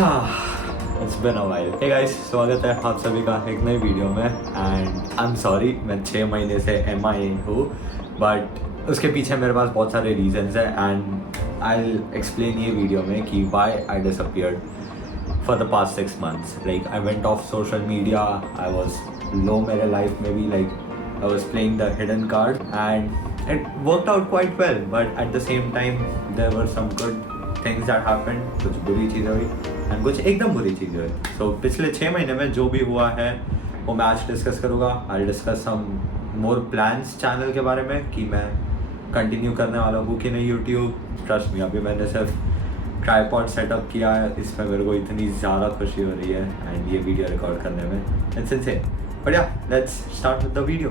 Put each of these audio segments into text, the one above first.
It's been a while. Hey guys, स्वागत है आप सभी का एक नई वीडियो में एंड आई एम सॉरी मैं 6 महीने से MIA हूँ बट उसके पीछे मेरे पास बहुत सारे रीजंस हैं एंड आई विल एक्सप्लेन ये वीडियो में कि why I disappeared for the past 6 months. Like I went off social media, I was low मेरे लाइफ में भी like I was playing the hidden card and it worked out quite well but at the same time there were some good things that happened. कुछ बुरी चीज़ें हुई and कुछ एकदम बुरी चीज़ें हुई. सो पिछले 6 महीने में जो भी हुआ है वो मैं आज डिस्कस करूँगा. I discuss some more plans channel के बारे में कि मैं कंटिन्यू करने वाला हूँ कि नहीं यूट्यूब. ट्रस्ट मी, अभी मैंने सिर्फ ट्राईपॉड सेटअप किया है, इसमें मेरे को इतनी ज़्यादा खुशी हो रही है एंड ये वीडियो रिकॉर्ड करने में इट्स इनसेन. बट या let's start with the video.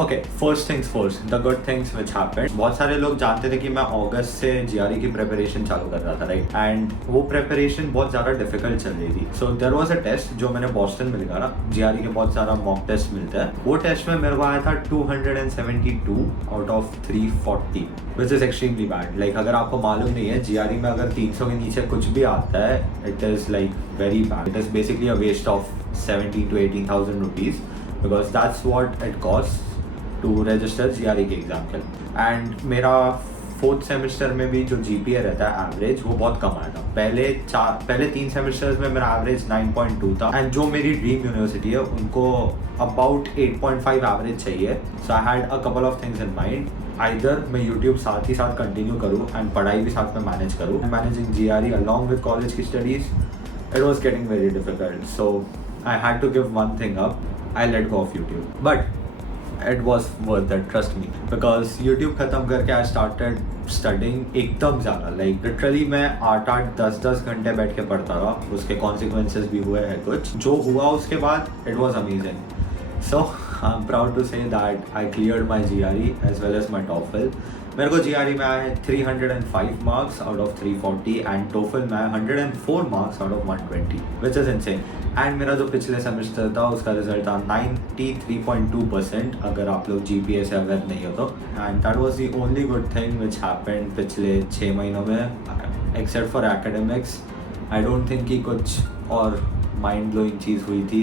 Okay, first things first, the good things which happened. बहुत सारे लोग जानते थे कि मैं अगस्त से GRE की प्रिपरेशन चालू कर रहा था, राइट. एंड वो प्रिपरेशन बहुत ज़्यादा डिफिकल्ट चल रही थी. So there was a test जो मैंने बॉस्टन में लिखा ना. GRE के बहुत सारा मॉक टेस्ट मिलता है. वो टेस्ट में मेरे को आया था 272 out of 340 which is extremely bad. Like अगर आपको मालूम नहीं है GRE में अगर 300 के नीचे कुछ भी आता है it is like very bad. It is basically a waste of 17,000 to 18,000 rupees because that's what it costs to register GRE के एग्जाम के. एंड मेरा 4th सेमेस्टर में भी जो GPA रहता है एवरेज वो बहुत कम आया था. पहले 3 सेमेस्टर्स में मेरा एवरेज 9.2 था एंड जो मेरी ड्रीम यूनिवर्सिटी है उनको अबाउट 8.5 एवरेज चाहिए. So I had a couple of things in mind. Either मैं यूट्यूब साथ ही साथ कंटिन्यू करूँ एंड पढ़ाई भी साथ में मैनेज करूँ. Managing GRE along with college की studies it was getting very difficult. So I had to give one thing up. I let go of YouTube but it was worth it, trust me, because YouTube ख़त्म करके I started studying एकदम ज़्यादा. like literally मैं 8-8 10-10 घंटे बैठ के पढ़ता रहा. उसके consequences भी हुए हैं कुछ. जो हुआ उसके बाद it was amazing. So I'm proud to say that I cleared my GRE as well as my TOEFL. मेरे को GRE में आए 305 marks out of 340 and TOEFL में आए 104 marks out of 120 which is insane. And मेरा जो पिछले semester था उसका रिजल्ट था 93.2% अगर आप लोग GPA से अवेयर नहीं हो तो. And that was the only good thing which happened पिछले 6 महीनों में except for academics. I don't think कि कुछ और माइंड ब्लोइंग चीज़ हुई थी.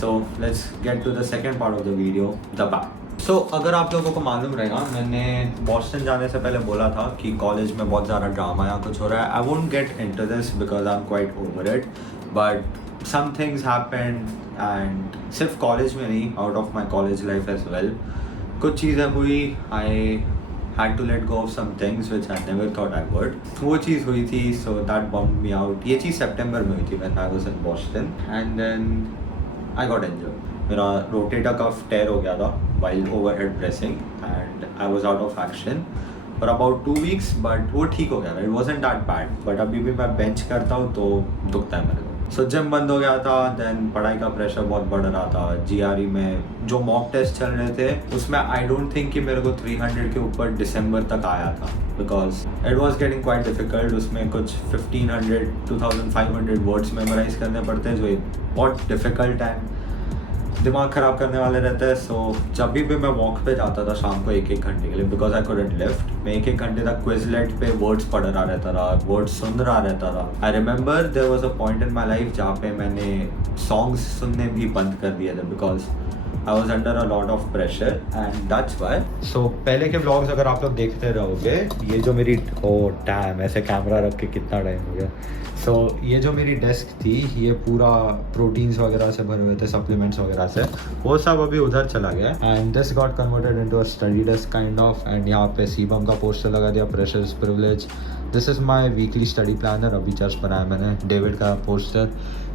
So let's get to the second part of the video, the back. So अगर आप लोगों को मालूम रहेगा मैंने बॉस्टन जाने से पहले बोला था कि कॉलेज में बहुत ज़्यादा ड्रामा या कुछ हो रहा है. I won't get into this because I am quite over it but some things happened and सिर्फ कॉलेज में नहीं, out of my college life as well कुछ चीज़ें हुई. I had to let go of some things which I never thought I would. वो चीज़ हुई थी so that bummed me out. ये चीज़ सितंबर में हुई थी when I was in Boston and then I got injured. मेरा रोटेटर कफ टेयर हो गया था while overhead pressing and I was out of action for about 2 weeks but वो ठीक हो गया था. It wasn't that bad but अभी भी मैं बेंच करता हूँ तो दुखता है मेरे को. सो जिम बंद हो गया था. देन पढ़ाई का प्रेशर बहुत बढ़ रहा था. GRE में जो मॉक टेस्ट चल रहे थे उसमें आई डोंट थिंक कि मेरे को 300 के ऊपर दिसंबर तक आया था because it was getting quite difficult. उसमें कुछ 1500 2500 वर्ड्स मेमोराइज करने पड़ते हैं जो बहुत डिफिकल्ट है, दिमाग ख़राब करने वाले रहते हैं. सो जब भी मैं वॉक पे जाता था शाम को 1-1 घंटे के लिए बिकॉज आई कुडंट लिफ्ट, मैं 1-1 घंटे तक क्विजलेट पे वर्ड्स पढ़ रहा रहता था, वर्ड्स सुन रहा रहता था. I remember there was a point in my life जहाँ पे मैंने सॉन्ग्स सुनने भी बंद कर दिए थे because I was under a lot of pressure and that's why. So पहले के व्लॉग्स अगर आप लोग देखते रहोगे, ये जो मेरी टाइम ऐसे कैमरा रख के कितना टाइम हो गया. सो ये जो मेरी डेस्क थी ये पूरा प्रोटीन्स वगैरह से भरे हुए थे, सप्लीमेंट्स वगैरह से, वो सब अभी उधर चला गया and this got converted into a study desk kind of. And यहाँ पे सीबम का पोस्टर लगा दिया, pressures privilege. This is my weekly study planner. अभी जस्ट बनाया मैंने डेविड का पोस्टर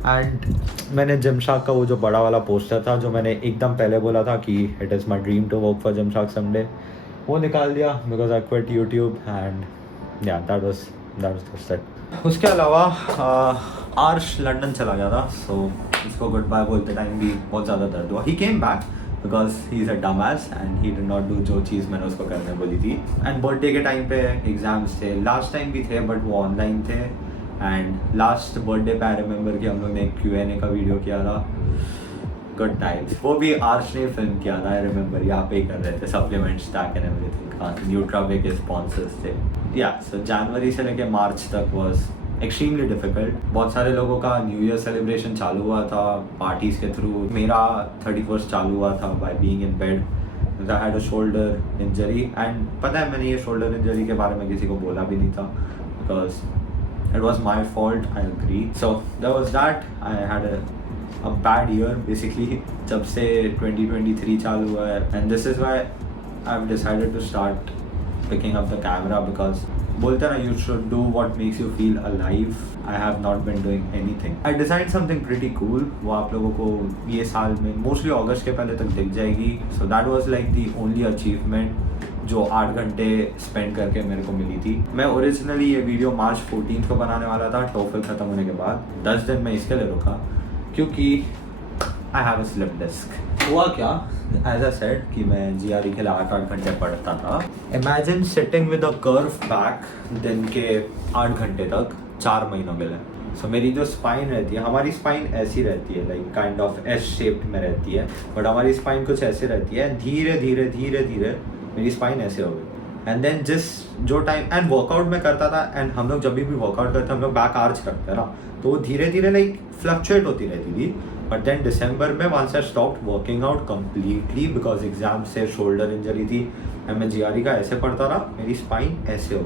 एंड मैंने जिमशाक का वो जो बड़ा वाला पोस्टर था जो मैंने एकदम पहले बोला था कि it is my dream to work for Gymshark someday, वो निकाल दिया because I quit YouTube and yeah that was set. उसके अलावा आर्श लंदन चला गया था. सो इसको गुड बाय बोलते टाइम भी बहुत ज़्यादा दर्द हुआ. He came back because he is a dumbass and he did not do जो चीज़ मैंने उसको करने बोली थी. एंड बर्थडे के टाइम पे एग्ज़ाम्स थे, लास्ट टाइम भी थे बट वो ऑनलाइन थे. एंड लास्ट बर्थडे पे आई रिमेंबर कि हम लोग ने एक Q&A का वीडियो किया था. Good times. वो भी आर्श ने फिल्म किया था, आई रिमेंबर, यहाँ पे ही कर रहे थे सप्लीमेंट्स स्टैक एंड एवरीथिंग, न्यूट्रावे के स्पॉन्सर्स थे। या सो जनवरी से लेके मार्च तक वाज एक्सट्रीमली डिफिकल्ट। बहुत सारे लोगों का न्यू ईयर सेलिब्रेशन चालू हुआ था पार्टीज के थ्रू। मेरा 31st चालू हुआ था by being in bed. I had a shoulder injury and पता है मैंने ये shoulder injury के बारे में किसी को बोला भी नहीं था because it was my fault, I agree. So there was that. I had a bad year basically जब से 2023 चालू हुआ है and this is why I've decided to start picking up the camera because बोलते हैं ना you should do what makes you feel alive. I have not been doing anything. I designed something pretty cool. वो आप लोगों को ये साल में मोस्टली अगस्त के पहले तक दिख जाएगी. So that was like the only achievement जो 8 घंटे स्पेंड करके मेरे को मिली थी. मैं ओरिजिनली ये वीडियो मार्च 14 को बनाने वाला था टोफल ख़त्म होने के बाद. 10 दिन मैं इसके लिए रुका क्योंकि I have a slip disc. हुआ क्या? As I said कि मैं GRE के लिए 8 घंटे पढ़ता था. Imagine sitting with a curved back दिन के 8 घंटे तक 4 महीनों के लिए. So मेरी जो स्पाइन रहती है, हमारी स्पाइन ऐसी रहती है like kind of S shaped में रहती है, बट हमारी स्पाइन कुछ ऐसे रहती है. धीरे धीरे धीरे धीरे मेरी स्पाइन ऐसे हो गई. एंड देन जो टाइम एंड वर्कआउट में करता था, एंड हम लोग जब भी वर्कआउट करते हैं हम लोग बैक आर्च करते हैं ना, तो वो धीरे धीरे लाइक फ्लक्चुएट होती रहती थी. बट देन दिसंबर में once I stopped working out completely because exam से शोल्डर इंजरी थी एंड मैं GRE का ऐसे पढ़ता रहा, मेरी स्पाइन ऐसे हो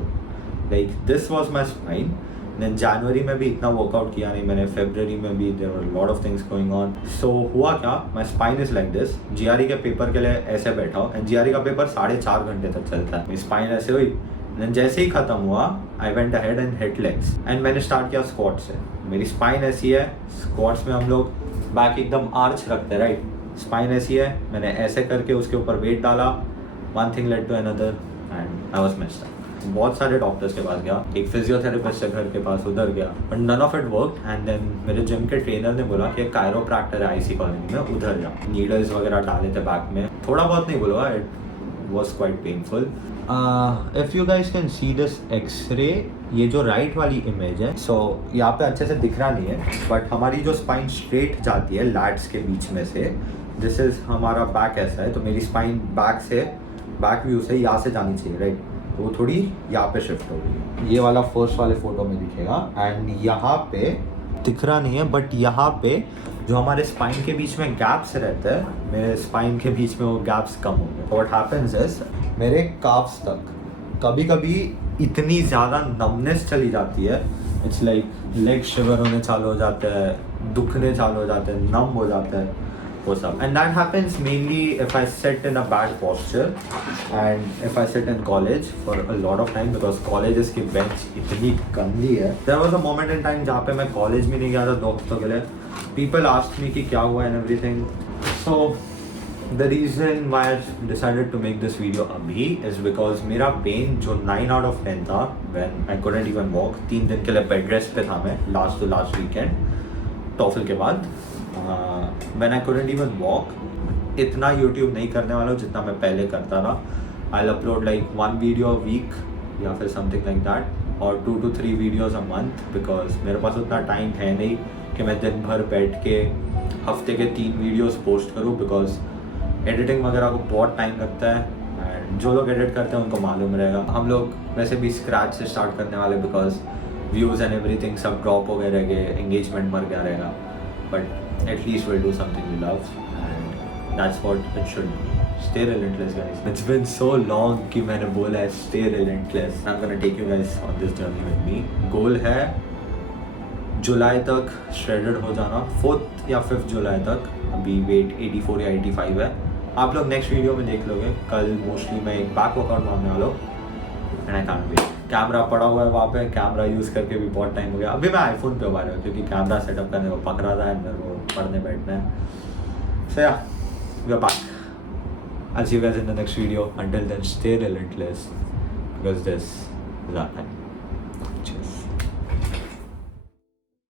like this was my spine. Then जनवरी में भी इतना वर्कआउट किया नहीं मैंने, फेब्रवरी में भी there were lot of things going on. So हुआ क्या, my spine is like this. GRE के पेपर के लिए ऐसे बैठा हूँ एंड GRE का पेपर 4.5 घंटे तक चलता है. मेरी स्पाइन ऐसे हुई. देन जैसे ही खत्म हुआ I went ahead and hit legs and मैंने स्टार्ट किया स्क्वाट से. मेरी स्पाइन ऐसी है, स्क्वाट्स में हम लोग बैक एकदम आर्च रखते हैं राइट. स्पाइन ऐसी है, मैंने ऐसे करके उसके ऊपर वेट डाला. One thing led to another and I was messed up. बहुत सारे डॉक्टर्स के पास गया, एक फिजियोथेरेपिस्ट है घर के पास, उधर गया, but none of it work. And then मेरे जिम के ट्रेनर ने बोला कि कायरोप्रैक्टर है IC कॉलोनी में, उधर जा. नीडल्स वगैरह डाले थे बैक में, थोड़ा बहुत नहीं बोलूँगा, it was quite painful. If you guys can see this x-ray, ये जो राइट वाली इमेज है, सो यहाँ पे अच्छे से दिख रहा नहीं है, बट हमारी जो स्पाइन स्ट्रेट जाती है लैट्स के बीच में से, दिस इज हमारा बैक ऐसा है, तो मेरी स्पाइन बैक से, बैक व्यू से यहाँ से जानी चाहिए राइट, तो वो थोड़ी यहाँ पे शिफ्ट हो गई. ये वाला फर्स्ट वाले फोटो में दिखेगा एंड यहाँ पे दिख रहा नहीं है, बट यहाँ पे जो हमारे स्पाइन के बीच में गैप्स रहते हैं, मेरे स्पाइन के बीच में वो गैप्स कम हो गए. व्हाट हैपेंस इज मेरे काफ्स तक कभी कभी इतनी ज़्यादा नमनेस चली जाती है, इट्स लाइक लेग शिवर होने चालू हो जाते हैं, दुखने चालू हो जाते हैं, नम हो जाता है वो सब. And that happens mainly if I sit in a bad posture and if I sit in college for a lot of time because colleges की बेंच इतनी गंदी है. There was a moment in time जहाँ पे मैं college भी नहीं गया था 2 हफ्तों के लिए. पीपल आस्क्ड मी कि क्या हुआ and everything. So the reason why I decided to make this video अभी is because मेरा पेन जो 9 out of 10 था when I couldn't even walk, 3 दिन के लिए बेड रेस्ट पे था मैं लास्ट to last weekend टॉफल के बाद. when I couldn't even walk, इतना YouTube नहीं करने वाला हूँ जितना मैं पहले करता था. I'll upload like 1 video a week या फिर something like that और 2 to 3 videos a month because मेरे पास उतना टाइम है नहीं कि मैं दिन भर बैठ के हफ्ते के 3 वीडियोस पोस्ट करूँ बिकॉज एडिटिंग वगैरह को बहुत टाइम लगता है. एंड जो लोग एडिट करते हैं उनको मालूम रहेगा. हम लोग वैसे भी स्क्रैच से स्टार्ट करने वाले बिकॉज व्यूज़ एंड एवरीथिंग सब ड्रॉप हो गए रहेंगे, एंगेजमेंट मर गया रहेगा, but at least will do something we love and that's what it should be. Stay relentless guys. It's been so long कि मैंने बोला है stay relentless. I'm gonna take you guys on this journey with me. गोल है जुलाई तक shredded हो जाना, 4th या 5th जुलाई तक. अभी वेट 84 या 85 है. आप लोग नेक्स्ट वीडियो में देख लोगे. कल मोस्टली मैं एक बैक वर्कआउट मारने वाला हूँ and I can't wait. Camera पड़ा हुआ है वहाँ पे, कैमरा यूज़ करके भी बहुत टाइम हो गया. अभी मैं आईफोन पे उभा रहा हूँ क्योंकि कैमरा सेटअप करने को पकड़ा था एंड मेरे को पढ़ने बैठना है. So yeah we are back. I'll see you guys in the next video. Until then, stay relentless because this is our time. Cheers.